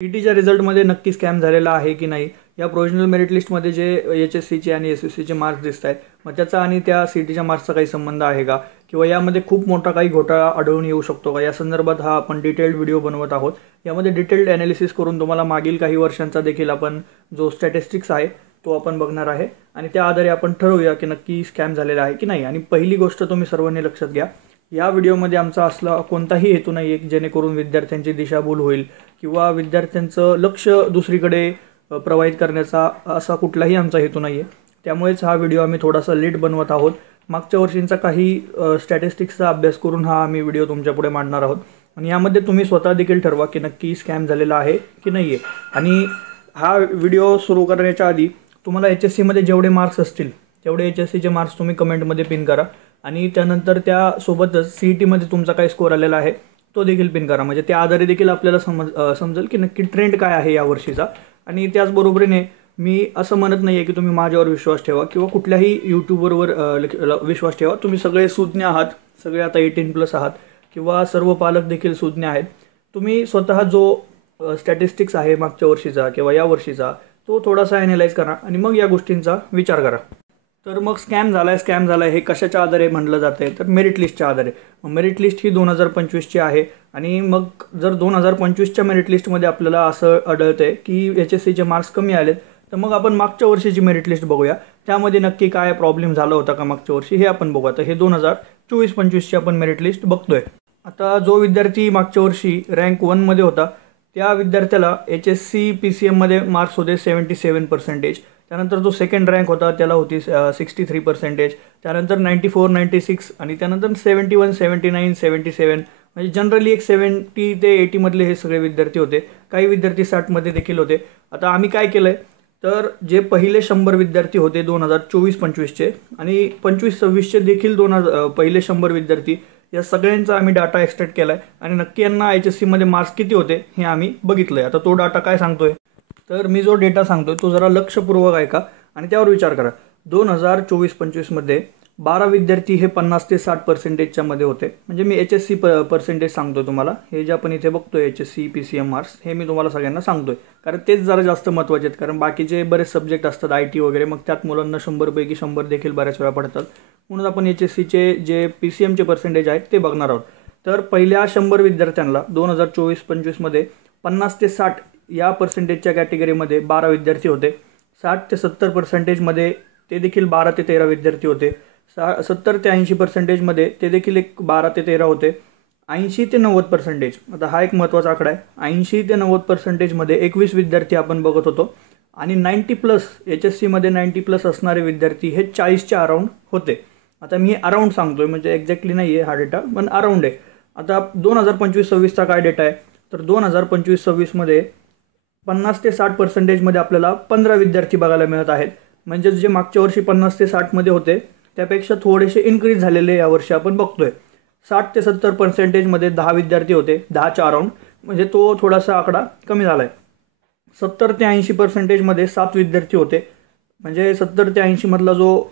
ईटीच्या रिझल्टमध्ये नक्की स्कॅम झालेला आहे की नाही, या प्रोव्हिजनल मेरिट लिस्टमध्ये जे HSCचे आणि SSCचे मार्क्स दिसत आहेत, मग त्याचा आणि त्या CETच्या मार्क्सचा काही संबंध आहे का, किंवा यामध्ये खूप मोठा काही घोटाळा आढळून येऊ शकतो का, या संदर्भात हा आपण डिटेल्ड व्हिडिओ बनवत आहोत। यामध्ये डिटेल्ड ॲनालिसिस करून तुम्हाला मागील काही वर्षांचा देखील आपण जो स्टॅटिस्टिक्स आहे तो आपण बघणार आहे आणि त्या आधारे आपण ठरवूया की नक्की स्कॅम झालेला आहे की नाही। आणि पहिली गोष्ट तुम्ही सर्वांनी लक्षात घ्या, या व्हिडिओमध्ये आमचा असला कोणताही हेतू नाही आहे की जेणेकरून विद्यार्थ्यांची दिशाभूल होईल किंवा विद्यार्थ्यांचं लक्ष दुसरीकडे प्रवाहित करण्याचा असा कुठलाही आमचा हेतू नाही आहे। त्यामुळेच हा व्हिडिओ आम्ही थोडासा लेट बनवत आहोत। मागच्या वर्षींचा काही स्टॅटिस्टिक्सचा अभ्यास करून हा आम्ही व्हिडिओ तुमच्यापुढे मांडणार आहोत आणि यामध्ये तुम्ही स्वतः देखील ठरवा की नक्की स्कॅम झालेला आहे की नाही आहे। आणि हा व्हिडिओ सुरू करण्याच्या आधी तुम्हाला HSCमध्ये जेवढे मार्क्स असतील तेवढे HSCचे मार्क्स तुम्ही कमेंटमध्ये पिन करा आणि त्यानंतर त्यासोबतच CETमध्ये तुमचा काय स्कोअर आलेला आहे तो देखील पिन करा। म्हणजे त्या आधारे देखील आपल्याला समजेल की नक्की ट्रेंड काय आहे या वर्षीचा। आणि त्याचबरोबरीने मी असं म्हणत नाही आहे की तुम्ही माझ्यावर विश्वास ठेवा किंवा कुठल्याही यूट्यूबरवर विश्वास ठेवा। तुम्ही सगळे सुज्ञ आहात, सगळे आता 18+ आहात किंवा सर्व पालक देखील सुज्ञ आहेत। तुम्ही स्वतः जो स्टॅटिस्टिक्स आहे मागच्या वर्षीचा किंवा या वर्षीचा तो थोडासा ॲनालाइज करा आणि मग या गोष्टींचा विचार करा। तर मग स्कॅम झाला आहे हे कशाच्या आधारे म्हटलं जातं आहे, तर मेरिट लिस्टच्या आधारे। मेरिट लिस्ट ही 2025ची आहे आणि मग जर 2025च्या मेरिट लिस्टमध्ये आपल्याला असं आढळतं आहे की HSCचे मार्क्स कमी आलेत, तर मग आपण मागच्या वर्षीची मेरिट लिस्ट बघूया, त्यामध्ये नक्की काय प्रॉब्लेम झाला होता का मागच्या वर्षी हे आपण बघू। आता हे 2024-25ची आपण मेरिट लिस्ट बघतोय। आता जो विद्यार्थी मागच्या वर्षी रँक 1मध्ये होता त्या विद्यार्थ्याला HSC PCMमध्ये मार्क्स होते 77%। त्यानंतर जो सेकंड रँक होता त्याला होती 63%, त्यानंतर 94, 96 आणि त्यानंतर 71, 79, 77, म्हणजे जनरली एक 70 ते 80 मधले हे सगळे विद्यार्थी होते। काही विद्यार्थी 60मध्ये देखील होते। आता आम्ही काय केलं आहे, तर जे पहिले 100 विद्यार्थी होते 2024-25चे आणि 25-26चे देखील पहिले 100 विद्यार्थी, या सगळ्यांचा आम्ही डाटा एक्सट्रॅक्ट केला आहे आणि नक्की यांना HSCमध्ये मार्क्स किती होते हे आम्ही बघितलं आहे। आता तो डाटा काय सांगतोय, तर मी जो डेटा सांगतोय तो जरा लक्षपूर्वक ऐका आणि त्यावर विचार करा। 2024-25मध्ये 12 विद्यार्थी हे 50 ते 60%च्या मध्ये होते। म्हणजे मी HSC पर्सेंटेज सांगतोय तुम्हाला, हे जे आपण इथे बघतोय HSC PCM मार्क्स हे मी तुम्हाला सगळ्यांना सांगतोय, कारण तेच जरा जास्त महत्त्वाचे आहेत। कारण बाकीचे बरेच सब्जेक्ट असतात IT वगैरे, मग त्यात मुलांना 100 पैकी 100 देखील बऱ्याच वेळा पडतात, म्हणून आपण HSCचे जे PCMचे पर्सेंटेज आहेत ते बघणार आहोत। तर पहिल्या 100 विद्यार्थ्यांना 2024-25मध्ये 50 ते 60 या पर्सेंटेजच्या कॅटेगरीमध्ये 12 विद्यार्थी होते। 60 ते 70%मध्ये ते देखील 12 ते 13 विद्यार्थी होते। 70 ते 80%मध्ये ते देखील एक 12 ते 13 होते। 80 ते 90%, आता हा एक महत्त्वाचा आकडा आहे, 80 ते 90%मध्ये 21 विद्यार्थी आपण बघत होतो आणि 90+ HSCमध्ये 90+ असणारे विद्यार्थी हे 40च्या अराउंड होते। आता मी अराउंड सांगतोय, म्हणजे एक्झॅक्टली नाही आहे हा डेटा, पण अराउंड आहे। आता 2025-26चा काय डेटा आहे, तर 2025-26मध्ये 50 ते 60%मध्ये आपल्याला 15 विद्यार्थी बघायला मिळत आहेत। म्हणजे जे मागच्या वर्षी 50 ते 60मध्ये होते त्यापेक्षा थोडेसे इन्क्रीज झालेले यावर्षी आपण बघतोय। 60 ते 70%मध्ये 10 विद्यार्थी होते, 10च्या अराउंड, म्हणजे तो थोडासा आकडा कमी झाला आहे। 70 ते 80%मध्ये 7 विद्यार्थी होते, म्हणजे 70 ते 80 मधला जो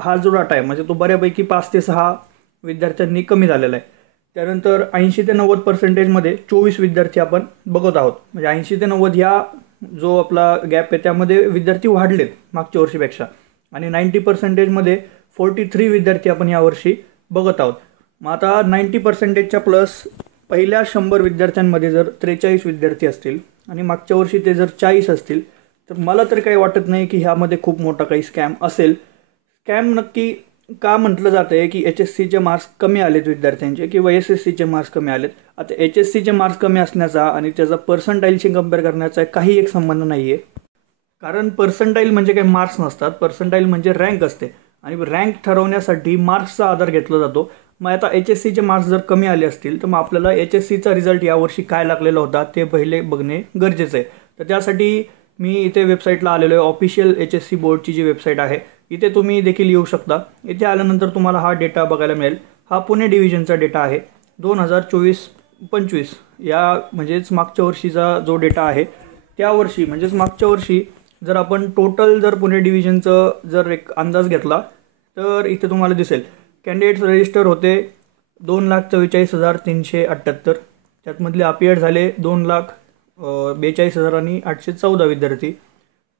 हा जो डाटा आहे म्हणजे तो बऱ्यापैकी 5 ते 6 विद्यार्थ्यांनी कमी झालेला आहे। त्यानंतर 80 ते 90%मध्ये 24 विद्यार्थी आपण बघत आहोत, म्हणजे 80 ते 90 ह्या जो आपला गॅप आहे त्यामध्ये विद्यार्थी वाढलेत मागच्या वर्षीपेक्षा। आणि 90%मध्ये 43 विद्यार्थी आपण यावर्षी बघत आहोत। मग आता 90%च्या प्लस पहिल्या 100 विद्यार्थ्यांमध्ये जर 43 विद्यार्थी असतील आणि मागच्या वर्षी ते जर 40 असतील, तर मला तर काही वाटत नाही की ह्यामध्ये खूप मोठा काही स्कॅम असेल। स्कॅम नक्की का म्हटलं जातं आहे की HSCचे मार्क्स कमी आलेत विद्यार्थ्यांचे किंवा SSCचे मार्क्स कमी आलेत। आता HSCचे मार्क्स कमी असण्याचा आणि त्याचा पर्सेंटाईलशी कंपेअर करण्याचा काही एक संबंध नाही आहे, कारण पर्सेंटाईल म्हणजे काही मार्क्स नसतात, पर्सेंटाईल म्हणजे रँक असते आणि रँक ठरवण्यासाठी मार्क्सचा आधार घेतला जातो। मग आता HSCचे मार्क्स जर कमी आले असतील तर मग आपल्याला HSCचा रिझल्ट यावर्षी काय लागलेला होता ते पहिले बघणे गरजेचं आहे। तर त्यासाठी मी इथे वेबसाईटला आलेलो आहे, ऑफिशियल HSC बोर्डची जी वेबसाईट आहे इथे तुम्ही देखील येऊ शकता। इथे आल्यानंतर तुम्हाला हा डेटा बघायला मिळेल। हा पुणे डिव्हिजनचा डेटा आहे 2024-25 या म्हणजेच मागच्या वर्षीचा जो डेटा आहे त्या वर्षी, म्हणजेच मागच्या वर्षी जर आपण टोटल जर पुणे डिव्हिजनचं जर एक अंदाज घेतला तर इथे तुम्हाला दिसेल कॅन्डिडेट्स रजिस्टर होते 2,44,378, त्यातमधले अपियर झाले 2,00,000 42,814 विद्यार्थी.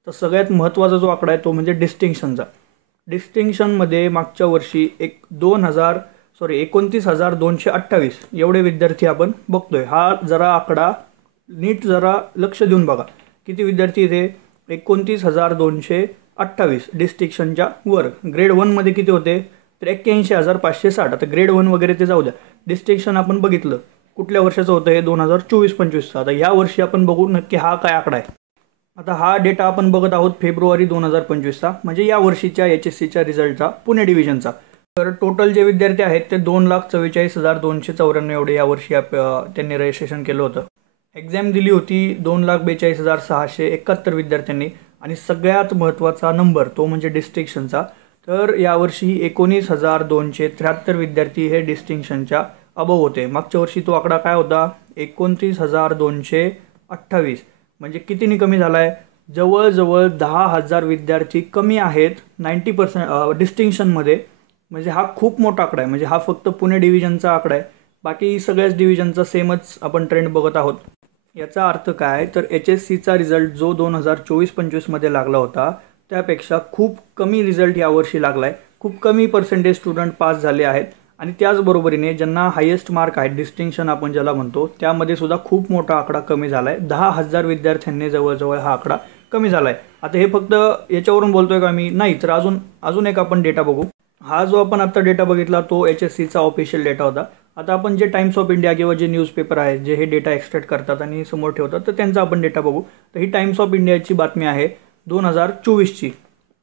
तर सगळ्यात महत्त्वाचा जो आकडा आहे तो म्हणजे डिस्टिंक्शनचा. डिस्टिंक्शनमध्ये मागच्या वर्षी 29,228 एवढे विद्यार्थी आपण बघतोय. हा जरा आकडा नीट जरा लक्ष देऊन बघा. किती विद्यार्थी इथे? 29,228 डिस्टिंक्शनच्या वर. ग्रेड 1मध्ये किती होते? तर 81,560. आता ग्रेड 1 वगैरे ते जाऊ द्या. डिस्टिंक्शन आपण बघितलं कुठल्या वर्षाचं होतं? हे 2024-25चं. आता या वर्षी आपण बघू नक्की हा काय आकडा आहे. आता हा डेटा आपण बघत आहोत फेब्रुवारी 2025चा, म्हणजे या वर्षीच्या HSCच्या रिझल्टचा पुणे डिव्हिजनचा. तर टोटल जे विद्यार्थी आहेत ते 2,44,294 एवढे यावर्षी त्यांनी रजिस्ट्रेशन केलं होतं. एक्झाम दिली होती 2,42,671 विद्यार्थ्यांनी. आणि सगळ्यात महत्त्वाचा नंबर तो म्हणजे डिस्टिंक्शनचा. तर यावर्षी 19,273 विद्यार्थी हे डिस्टिंक्शनच्या अबव होते. मागच्या वर्षी तो आकडा काय होता? 29,228. म्हणजे कितीने कमी झाला आहे? जवळजवळ 10,000 विद्यार्थी कमी आहेत 90% डिस्टिंक्शनमध्ये. म्हणजे हा खूप मोठा आकडा आहे. म्हणजे हा फक्त पुणे डिव्हिजनचा आकडा आहे. बाकी सगळ्याच डिव्हिजनचा सेमच आपण ट्रेंड बघत आहोत. याचा अर्थ काय? तर HSCचा रिझल्ट जो 2024-25मध्ये लागला होता त्यापेक्षा खूप कमी रिझल्ट यावर्षी लागला आहे. खूप कमी पर्सेंटेज स्टुडंट पास झाले आहेत. आणि त्याचबरोबरीने ज्यांना हायेस्ट मार्क आहेत डिस्टिंक्शन आपण ज्याला म्हणतो त्यामध्ये सुद्धा खूप मोठा आकडा कमी झाला आहे. 10,000 विद्यार्थ्यांनी जवळजवळ हा आकडा कमी झाला आहे. आता हे फक्त याच्यावरून बोलतोय का मी? नाही. तर अजून एक आपण डेटा बघू. हा जो आपण आता डेटा बघितला तो HSCचा ऑफिशियल डेटा होता. आता आपण जे टाइम्स ऑफ इंडिया किंवा जे न्यूजपेपर आहेत जे हे डेटा एक्सट्रॅक्ट करतात आणि समोर ठेवतात तर त्यांचा आपण डेटा बघू. तर ही टाइम्स ऑफ इंडियाची बातमी आहे 2024ची.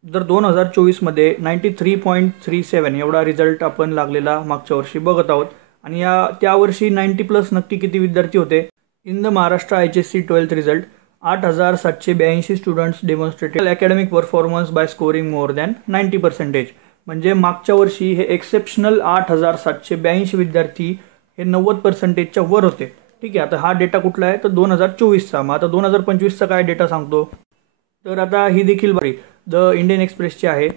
तर 2024मध्ये 93.37 एवढा रिझल्ट आपण लागलेला मागच्या वर्षी बघत आहोत. आणि त्या वर्षी 90+ नक्की किती विद्यार्थी होते? In the Maharashtra HSC 12th result 8,782 students demonstrated academic performance by scoring more than 90%. म्हणजे मागच्या वर्षी हे एक्सेप्शनल 8,782 विद्यार्थी हे 90%च्या वर होते. ठीक आहे. आता हा डेटा कुठला आहे? तर 2024चा. मग आता 2025चा काय डेटा सांगतो? तर आता ही देखील बरी द इंडियन एक्सप्रेसची आहे.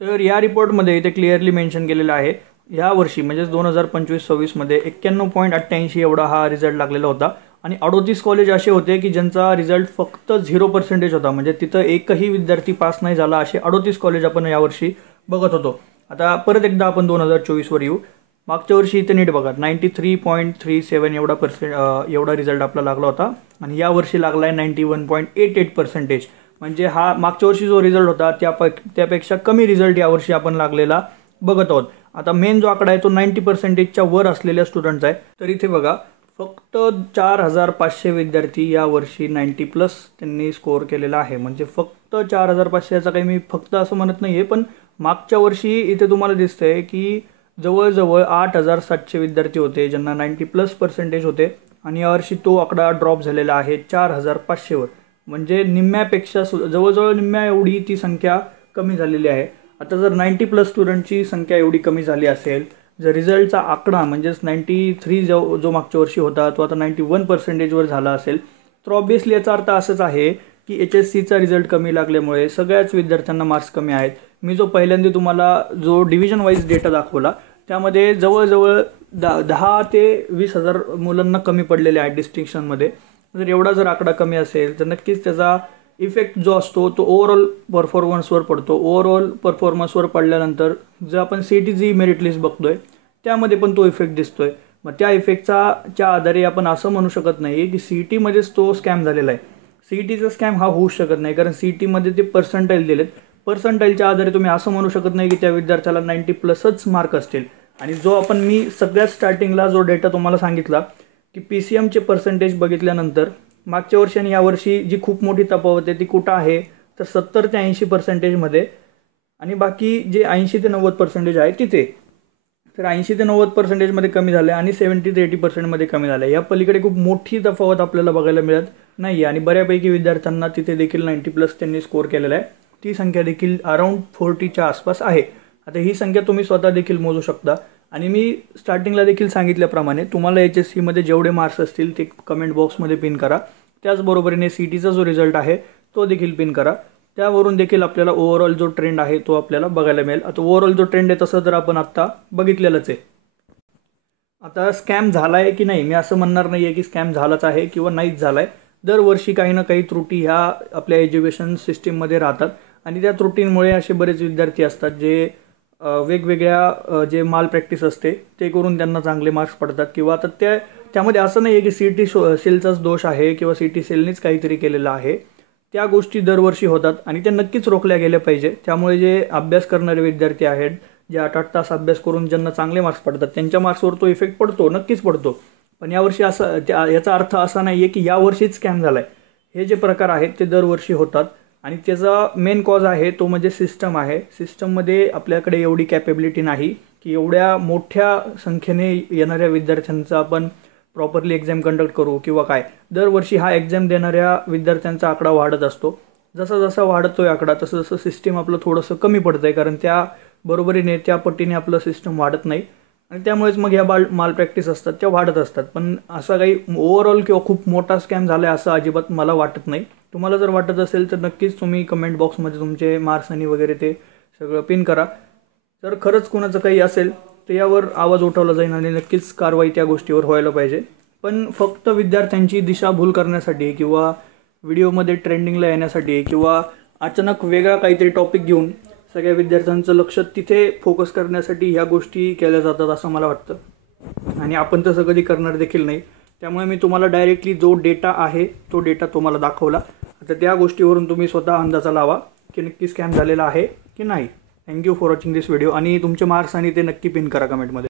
तर या रिपोर्टमध्ये इथे क्लिअरली मेन्शन केलेलं आहे या वर्षी म्हणजेच 2025-26मध्ये 91.88 एवढा हा रिझल्ट लागलेला होता. आणि 38 कॉलेज असे होते की ज्यांचा रिझल्ट फक्त 0% होता. म्हणजे तिथं एकही विद्यार्थी पास नाही झाला. असे 38 कॉलेज आपण यावर्षी बघत होतो. आता परत एकदा आपण 2024वर येऊ. मागच्या वर्षी इथे नीट बघा 93.37 एवढा रिझल्ट आपला लागला होता. आणि यावर्षी लागला आहे 91.88%. म्हणजे हा मागच्या वर्षी जो रिझल्ट होता त्यापेक्षा कमी रिझल्ट यावर्षी आपण लागलेला बघत आहोत. आता मेन जो आकडा आहे तो 90%च्या वर असलेल्या स्टुडंट्स आहे. तर इथे बघा फक्त 4,500 विद्यार्थी यावर्षी 90+ त्यांनी स्कोअर केलेला आहे. म्हणजे फक्त 4,500 याचा काही मी फक्त असं म्हणत नाही आहे. पण मागच्या वर्षी इथे तुम्हाला दिसतंय की जवळजवळ 8,700 विद्यार्थी होते ज्यांना 90+ होते. आणि यावर्षी तो आकडा ड्रॉप झालेला आहे 4,500वर. म्हणजे निम्म्यापेक्षा जवळजवळ निम्म्या एवढी ती संख्या कमी झालेली आहे. आता जर 90+ स्टुडंटची संख्या एवढी कमी झाली असेल, जर रिझल्टचा आकडा म्हणजेच 93 जो मागच्या वर्षी होता तो आता 91%वर झाला असेल तर ऑब्व्हियसली याचा अर्थ असंच आहे की HSCचा रिझल्ट कमी लागल्यामुळे सगळ्याच विद्यार्थ्यांना मार्क्स कमी आहेत. मी जो पहिल्यांदा तुम्हाला जो डिव्हिजन वाईज डेटा दाखवला त्यामध्ये जवळजवळ 10 ते 20,000 मुलांना कमी पडलेले आहेत डिस्टिंक्शनमध्ये. जर एवढा जर आकडा कमी असेल तर नक्कीच त्याचा इफेक्ट जो असतो तो ओव्हरऑल परफॉर्मन्सवर पडतो. ओव्हरऑल परफॉर्मन्सवर पडल्यानंतर जर आपण CETची मेरिट लिस्ट बघतोय त्यामध्ये पण तो इफेक्ट दिसतोय. मग त्या इफेक्टच्या आधारे आपण असं म्हणू शकत नाही की CETमध्येच तो स्कॅम झालेला आहे. CETचा स्कॅम हा होऊ शकत नाही कारण CETमध्ये ते पर्सेंटाईल दिलेत. पर्सेंटाईलच्या आधारे तुम्ही असं म्हणू शकत नाही की त्या विद्यार्थ्याला 90+च मार्क असतील. आणि जो मी सगळ्यात स्टार्टिंगला जो डेटा तुम्हाला सांगितला की PCMचे पर्सेंटेज बघितल्यानंतर मागच्या वर्षी आणि यावर्षी जी खूप मोठी तफावत आहे ती कुठं आहे तर 70 ते 80%मध्ये. आणि बाकी जे 80 ते 90% आहे तिथे तर 80 ते 90%मध्ये कमी झालं आणि 70 ते 80%मध्ये कमी झालं. या पलीकडे खूप मोठी तफावत आपल्याला बघायला मिळत नाही. आणि बऱ्यापैकी विद्यार्थ्यांना तिथे देखील 90+ त्यांनी स्कोअर केलेला आहे. ती संख्या देखील अराउंड 40च्या आसपास आहे. आता ही संख्या तुम्ही स्वतः देखील मोजू शकता. आणि मी स्टार्टिंगला देखील सांगितल्याप्रमाणे तुम्हाला HSCमध्ये जेवढे मार्क्स असतील ते कमेंट बॉक्समध्ये पिन करा. त्याचबरोबरीने CETचा जो रिझल्ट आहे तो देखील पिन करा. त्यावरून देखील आपल्याला ओव्हरऑल जो ट्रेंड आहे तो आपल्याला बघायला मिळेल. आता ओव्हरऑल जो ट्रेंड आहे तसं तर आपण आत्ता बघितलेलंच आहे. आता स्कॅम झाला आहे की नाही मी असं म्हणणार नाही आहे की स्कॅम झालाच आहे किंवा नाहीच झाला आहे. दरवर्षी काही ना काही त्रुटी ह्या आपल्या एज्युकेशन सिस्टीममध्ये राहतात आणि त्या त्रुटींमुळे असे बरेच विद्यार्थी असतात जे वेगवेगळ्या जे माल प्रॅक्टिस असते ते करून त्यांना चांगले मार्क्स पडतात किंवा आता त्यामध्ये असं नाही आहे की CET सेलचाच दोष आहे किंवा CET सेलनेच काहीतरी केलेलं आहे. त्या गोष्टी दरवर्षी होतात आणि त्या नक्कीच रोखल्या गेल्या पाहिजे. त्यामुळे जे अभ्यास करणारे विद्यार्थी आहेत, जे 8-8 तास अभ्यास करून ज्यांना चांगले मार्क्स पडतात त्यांच्या मार्क्सवर तो इफेक्ट पडतो, नक्कीच पडतो. पण यावर्षी असं याचा अर्थ असा नाही आहे की यावर्षीच स्कॅम झाला आहे. हे जे प्रकार आहेत ते दरवर्षी होतात आणि त्याचा मेन कॉज आहे तो म्हणजे सिस्टम आहे. सिस्टममध्ये आपल्याकडे एवढी कॅपेबिलिटी नाही की एवढ्या मोठ्या संख्येने येणाऱ्या विद्यार्थ्यांचा आपण प्रॉपरली एक्झाम कंडक्ट करू किंवा काय. दरवर्षी हा एक्झाम देणाऱ्या विद्यार्थ्यांचा आकडा वाढत असतो. जसा जसा वाढतोय आकडा तसं जसं सिस्टम आपलं थोडंसं कमी पडतं आहे, कारण त्या बरोबरीने त्या पटीने आपलं सिस्टम वाढत नाही आणि त्यामुळेच मग ह्या माल प्रॅक्टिस असतात त्या वाढत असतात. पण असा काही ओव्हरऑल किंवा खूप मोठा स्कॅम झाला आहे असं अजिबात मला वाटत नाही. तुम्हाला जर वाटत असेल तर नक्कीच तुम्ही कमेंट बॉक्समध्ये तुमचे मार्क्स आणि वगैरे ते सगळं पिन करा. जर खरंच कोणाचं काही असेल तर यावर आवाज उठवला जाईल आणि नक्कीच कारवाई त्या गोष्टीवर व्हायला पाहिजे. पण फक्त विद्यार्थ्यांची दिशाभूल करण्यासाठी किंवा व्हिडिओमध्ये ट्रेंडिंगला येण्यासाठी किंवा अचानक वेगळा काहीतरी टॉपिक घेऊन सगळ्या विद्यार्थ्यांचं लक्ष तिथे फोकस करण्यासाठी ह्या गोष्टी केल्या जातात असं मला वाटतं आणि आपण तसं कधी करणार देखील नाही. त्यामुळे मी तुम्हाला डायरेक्टली जो डेटा आहे तो डेटा तुम्हाला दाखवला. आता त्या गोष्टीवरून तुम्ही स्वतः अंदाजा लावा की नक्की स्कॅम झालेला आहे की नाही. Thank you for watching this video आणि तुमचे मार्क्स आणि ते नक्की पिन करा कमेंटमध्ये.